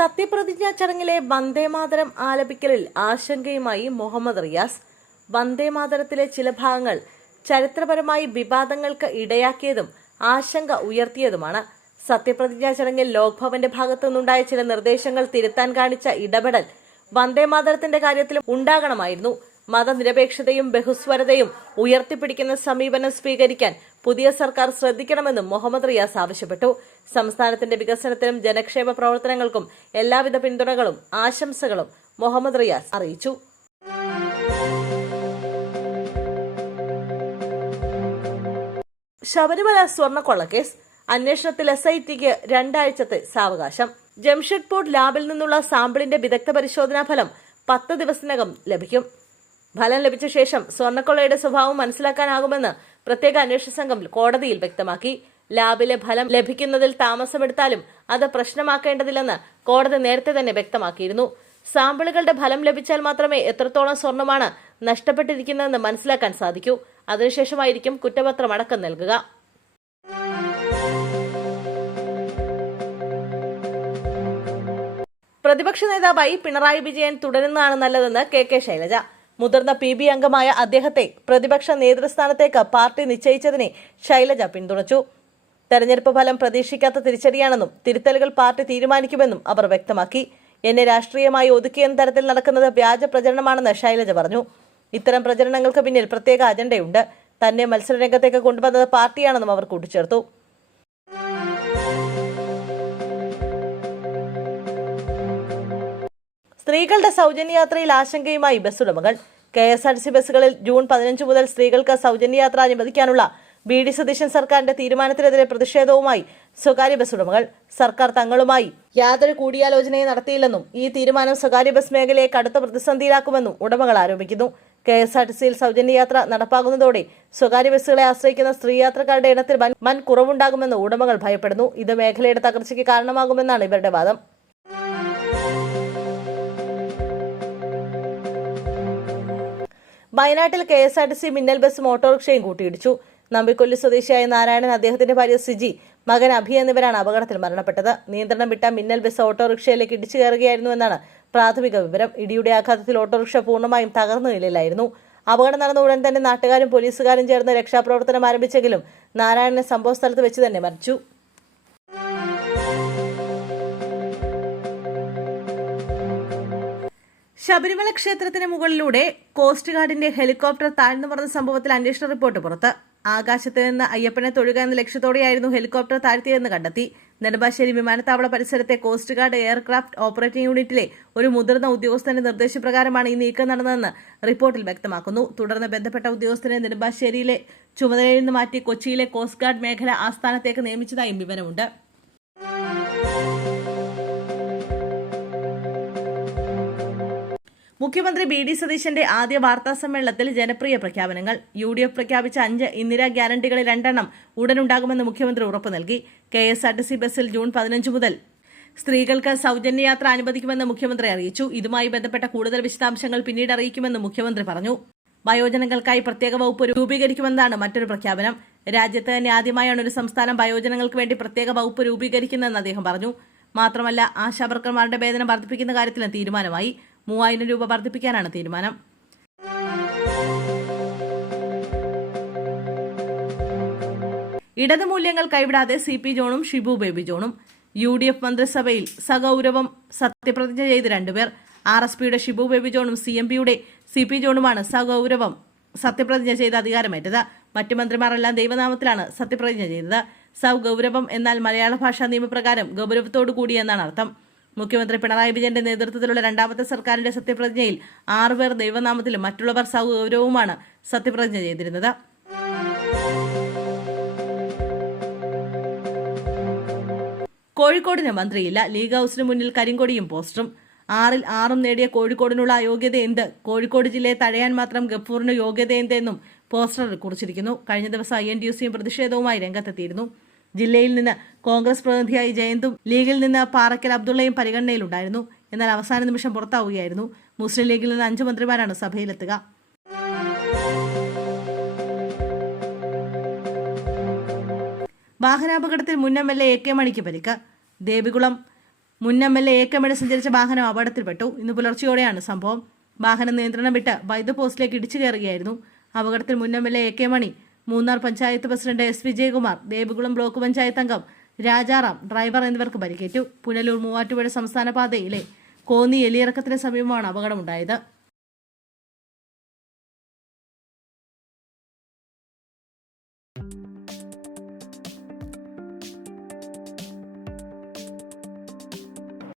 സത്യപ്രതിജ്ഞാ ചടങ്ങിലെ വന്ദേമാതരം ആലപിക്കലിൽ ആശങ്കയുമായി മുഹമ്മദ് റിയാസ്. വന്ദേമാതരത്തിലെ ചില ഭാഗങ്ങൾ ചരിത്രപരമായി വിവാദങ്ങൾക്ക് ഇടയാക്കിയതും ആശങ്ക ഉയർത്തിയതുമാണ്. സത്യപ്രതിജ്ഞാ ചടങ്ങിൽ ലോക്ഭവന്റെ ഭാഗത്തു നിന്നുണ്ടായ ചില നിർദ്ദേശങ്ങൾ തിരുത്താൻ കാണിച്ച ഇടപെടൽ വന്ദേമാതരത്തിന്റെ കാര്യത്തിലും ഉണ്ടാകണമായിരുന്നു. മതനിരപേക്ഷതയും ബഹുസ്വരതയും ഉയർത്തിപ്പിടിക്കുന്ന സമീപനം സ്വീകരിക്കാൻ പുതിയ സർക്കാർ ശ്രദ്ധിക്കണമെന്നും മുഹമ്മദ് റിയാസ് ആവശ്യപ്പെട്ടു. സംസ്ഥാനത്തിന്റെ വികസനത്തിനും ജനക്ഷേമ പ്രവർത്തനങ്ങൾക്കും എല്ലാവിധ പിന്തുണകളും ആശംസകളും മുഹമ്മദ് റിയാസ് അറിയിച്ചു. ശബരിമല സ്വർണ്ണക്കൊള്ളക്കേസ് അന്വേഷണത്തിൽ SITക്ക് 2 ആഴ്ചത്തെ സാവകാശം. ജംഷഡ്പൂർ ലാബിൽ നിന്നുള്ള സാമ്പിളിന്റെ വിദഗ്ധ പരിശോധനാ ഫലം 10 ദിവസത്തിനകം ലഭിക്കും. ഫലം ലഭിച്ച ശേഷം സ്വർണ്ണക്കൊള്ളയുടെ സ്വഭാവം മനസ്സിലാക്കാനാകുമെന്ന് പ്രത്യേക അന്വേഷണ സംഘം കോടതിയിൽ വ്യക്തമാക്കി. ലാബിലെ ഫലം ലഭിക്കുന്നതിൽ താമസമെടുത്താലും അത് പ്രശ്നമാക്കേണ്ടതില്ലെന്ന് കോടതി നേരത്തെ തന്നെ വ്യക്തമാക്കിയിരുന്നു. സാമ്പിളുകളുടെ ഫലം ലഭിച്ചാൽ മാത്രമേ എത്രത്തോളം സ്വർണമാണ് നഷ്ടപ്പെട്ടിരിക്കുന്നതെന്ന് മനസ്സിലാക്കാൻ സാധിക്കൂ. അതിനുശേഷമായിരിക്കും കുറ്റപത്രം അടക്കം നൽകുക. പ്രതിപക്ഷ നേതാവായി പിണറായി വിജയൻ തുടരുന്നതാണ് നല്ലതെന്ന് KK ശൈലജ. മുതിർന്ന PB അംഗമായ അദ്ദേഹത്തെ പ്രതിപക്ഷ നേതൃസ്ഥാനത്തേക്ക് പാർട്ടി നിശ്ചയിച്ചതിനെ ശൈലജ പിന്തുണച്ചു. തെരഞ്ഞെടുപ്പ് ഫലം പ്രതീക്ഷിക്കാത്ത തിരിച്ചടിയാണെന്നും തിരുത്തലുകൾ പാർട്ടി തീരുമാനിക്കുമെന്നും അവർ വ്യക്തമാക്കി. എന്നെ രാഷ്ട്രീയമായി ഒതുക്കിയെന്ന തരത്തിൽ നടക്കുന്നത് വ്യാജ പ്രചരണമാണെന്ന് ശൈലജ പറഞ്ഞു. ഇത്തരം പ്രചരണങ്ങൾക്ക് പിന്നിൽ പ്രത്യേക അജണ്ടയുണ്ട്. തന്നെ മത്സരരംഗത്തേക്ക് കൊണ്ടുവന്നത് പാർട്ടിയാണെന്നും അവർ കൂട്ടിച്ചേർത്തു. സ്ത്രീകളുടെ സൗജന്യയാത്രയിൽ ആശങ്കയുമായി ബസ് ഉടമകൾ. KSRTC ബസ്സുകളിൽ ജൂൺ 15 മുതൽ സ്ത്രീകൾക്ക് സൗജന്യയാത്ര അനുവദിക്കാനുള്ള VD സതീശൻ സർക്കാരിന്റെ തീരുമാനത്തിനെതിരെ പ്രതിഷേധവുമായി സ്വകാര്യ ബസ് ഉടമകൾ. സർക്കാർ തങ്ങളുമായി യാതൊരു കൂടിയാലോചനയും നടത്തിയില്ലെന്നും ഈ തീരുമാനം സ്വകാര്യ ബസ് മേഖലയെ കടുത്ത പ്രതിസന്ധിയിലാക്കുമെന്നും ഉടമകൾ ആരോപിക്കുന്നു. KSRTCയിൽ സൗജന്യയാത്ര നടപ്പാകുന്നതോടെ സ്വകാര്യ ബസ്സുകളെ ആശ്രയിക്കുന്ന സ്ത്രീ യാത്രക്കാരുടെ എണ്ണത്തിൽ വൻ കുറവുണ്ടാകുമെന്ന് ഉടമകൾ ഭയപ്പെടുന്നു. ഇത് മേഖലയുടെ തകർച്ചയ്ക്ക് കാരണമാകുമെന്നാണ് ഇവരുടെ വാദം. വയനാട്ടിൽ KSRTC മിന്നൽ ബസും ഓട്ടോറിക്ഷയും കൂട്ടിയിടിച്ചു. നമ്പിക്കൊല്ലി സ്വദേശിയായ നാരായണൻ, അദ്ദേഹത്തിന്റെ ഭാര്യ സിജി, മകൻ അഭി എന്നിവരാണ് അപകടത്തിൽ മരണപ്പെട്ടത്. നിയന്ത്രണം വിട്ട മിന്നൽ ബസ് ഓട്ടോറിക്ഷയിലേക്ക് ഇടിച്ചു കയറുകയായിരുന്നുവെന്നാണ് പ്രാഥമിക വിവരം. ഇടിയുടെ ആഘാതത്തിൽ ഓട്ടോറിക്ഷ പൂർണ്ണമായും തകർന്ന നിലയിലായിരുന്നു. അപകടം നടന്ന ഉടൻ തന്നെ നാട്ടുകാരും പോലീസുകാരും ചേർന്ന് രക്ഷാപ്രവർത്തനം ആരംഭിച്ചെങ്കിലും നാരായണൻ സംഭവസ്ഥലത്ത് വെച്ച് തന്നെ മരിച്ചു. ശബരിമല ക്ഷേത്രത്തിന് മുകളിലൂടെ കോസ്റ്റ് ഗാർഡിന്റെ ഹെലികോപ്റ്റർ താഴ്ന്നു പറഞ്ഞ സംഭവത്തിൽ അന്വേഷണ റിപ്പോർട്ട് പുറത്ത്. ആകാശത്ത് നിന്ന് അയ്യപ്പനെ തൊഴുക എന്ന ലക്ഷ്യത്തോടെയായിരുന്നു ഹെലികോപ്റ്റർ താഴ്ത്തിയതെന്ന് കണ്ടെത്തി. നെടുമ്പാശ്ശേരി വിമാനത്താവള പരിസരത്തെ കോസ്റ്റ് ഗാർഡ് എയർക്രാഫ്റ്റ് ഓപ്പറേറ്റിംഗ് യൂണിറ്റിലെ ഒരു മുതിർന്ന ഉദ്യോഗസ്ഥന്റെ നിർദ്ദേശപ്രകാരമാണ് ഈ നീക്കം നടന്നതെന്ന് റിപ്പോർട്ടിൽ വ്യക്തമാക്കുന്നു. തുടർന്ന് ബന്ധപ്പെട്ട ഉദ്യോഗസ്ഥനെ നെടുമ്പാശ്ശേരിയിലെ ചുമതലയിൽ നിന്ന് മാറ്റി കൊച്ചിയിലെ കോസ്റ്റ് ഗാർഡ് മേഖല ആസ്ഥാനത്തേക്ക് നിയമിച്ചതായും വിവരമുണ്ട്. മുഖ്യമന്ത്രി VD സതീശന്റെ ആദ്യ വാർത്താ സമ്മേളനത്തിൽ ജനപ്രിയ പ്രഖ്യാപനങ്ങൾ. UDF പ്രഖ്യാപിച്ച 5 ഇന്ദിരാ ഗ്യാരണ്ടികളിൽ 2 എണ്ണം ഉടനുണ്ടാകുമെന്ന് മുഖ്യമന്ത്രി ഉറപ്പു നൽകി. KSRTC ബസ്സിൽ ജൂൺ 15 മുതൽ സ്ത്രീകൾക്ക് സൗജന്യയാത്ര അനുവദിക്കുമെന്ന് മുഖ്യമന്ത്രി അറിയിച്ചു. ഇതുമായി ബന്ധപ്പെട്ട കൂടുതൽ വിശദാംശങ്ങൾ പിന്നീട് അറിയിക്കുമെന്ന് മുഖ്യമന്ത്രി പറഞ്ഞു. വയോജനങ്ങൾക്കായി പ്രത്യേക വകുപ്പ് രൂപീകരിക്കുമെന്നാണ് മറ്റൊരു പ്രഖ്യാപനം. രാജ്യത്ത് തന്നെ ആദ്യമായാണ് ഒരു സംസ്ഥാനം വയോജനങ്ങൾക്ക് വേണ്ടി പ്രത്യേക വകുപ്പ് രൂപീകരിക്കുന്നതെന്ന് അദ്ദേഹം പറഞ്ഞു. മാത്രമല്ല, ആശാവർക്കർമാരുടെ വേതനം വർദ്ധിപ്പിക്കുന്ന കാര്യത്തിലും തീരുമാനമായി. 3000 രൂപ വർദ്ധിപ്പിക്കാനാണ് തീരുമാനം. ഇടതുമൂല്യങ്ങൾ കൈവിടാതെ CP ജോണും ഷിബു ബേബി ജോണും. UDF മന്ത്രിസഭയിൽ സഗൗരവം സത്യപ്രതിജ്ഞ ചെയ്ത് 2 പേർ. RSPയുടെ ഷിബു ബേബി ജോണും CMPയുടെ CP ജോണുമാണ് സഗൗരവം സത്യപ്രതിജ്ഞ ചെയ്ത് അധികാരമേറ്റത്. മറ്റു മന്ത്രിമാരെല്ലാം ദൈവനാമത്തിലാണ് സത്യപ്രതിജ്ഞ ചെയ്തത്. സൗഗൗരവം എന്നാൽ മലയാള ഭാഷാ നിയമപ്രകാരം ഗൗരവത്തോടു കൂടി എന്നാണ് അർത്ഥം. മുഖ്യമന്ത്രി പിണറായി വിജയന്റെ നേതൃത്വത്തിലുള്ള 2ാമത്തെ സർക്കാരിന്റെ സത്യപ്രതിജ്ഞയിൽ 6 പേർ ദൈവനാമത്തിലും മറ്റുള്ളവർ സൗഗൗരവവുമാണ് സത്യപ്രതിജ്ഞ ചെയ്തിരുന്നത്. കോഴിക്കോടിന് മന്ത്രിയില്ല. ലീഗ് ഹൌസിന് മുന്നിൽ കരിങ്കൊടിയും പോസ്റ്ററും. 6ൽ 6 നേടിയ കോഴിക്കോടിനുള്ള അയോഗ്യത എന്ത്? കോഴിക്കോട് ജില്ലയെ തഴയാൻ മാത്രം ഗഫൂറിന് യോഗ്യത എന്തെന്നും പോസ്റ്ററിൽ കുറിച്ചിരിക്കുന്നു. കഴിഞ്ഞ ദിവസം INTUCയും പ്രതിഷേധവുമായി രംഗത്തെത്തിയിരുന്നു. ജില്ലയിൽ നിന്ന് കോൺഗ്രസ് പ്രതിനിധിയായി ജയന്തും ലീഗിൽ നിന്ന് പാറക്കൽ അബ്ദുള്ളയും പരിഗണനയിലുണ്ടായിരുന്നു. എന്നാൽ അവസാന നിമിഷം പുറത്താവുകയായിരുന്നു. മുസ്ലിം ലീഗിൽ നിന്ന് 5 മന്ത്രിമാരാണ് സഭയിലെത്തുക. വാഹനാപകടത്തിൽ മുൻ MLA AK മണിക്ക് പരിക്ക്. ദേവികുളം മുൻ MLA AK മണി സഞ്ചരിച്ച വാഹനം അപകടത്തിൽപ്പെട്ടു. ഇന്ന് പുലർച്ചെയോടെയാണ് സംഭവം. വാഹനം നിയന്ത്രണം വിട്ട് വൈദ്യുത പോസ്റ്റിലേക്ക് ഇടിച്ചു കയറുകയായിരുന്നു. അപകടത്തിൽ മുൻ MLA AK Mani, Munnar panchayat president S Vijayakumar, Devikulam block panchayat അംഗം രാജാറാം, ഡ്രൈവർ എന്നിവർക്ക് പരിക്കേറ്റു. പുനലൂർ മൂവാറ്റുപുഴ സംസ്ഥാന പാതയിലെ കോന്നി എലിയിറക്കത്തിന് സമീപമാണ് അപകടമുണ്ടായത്.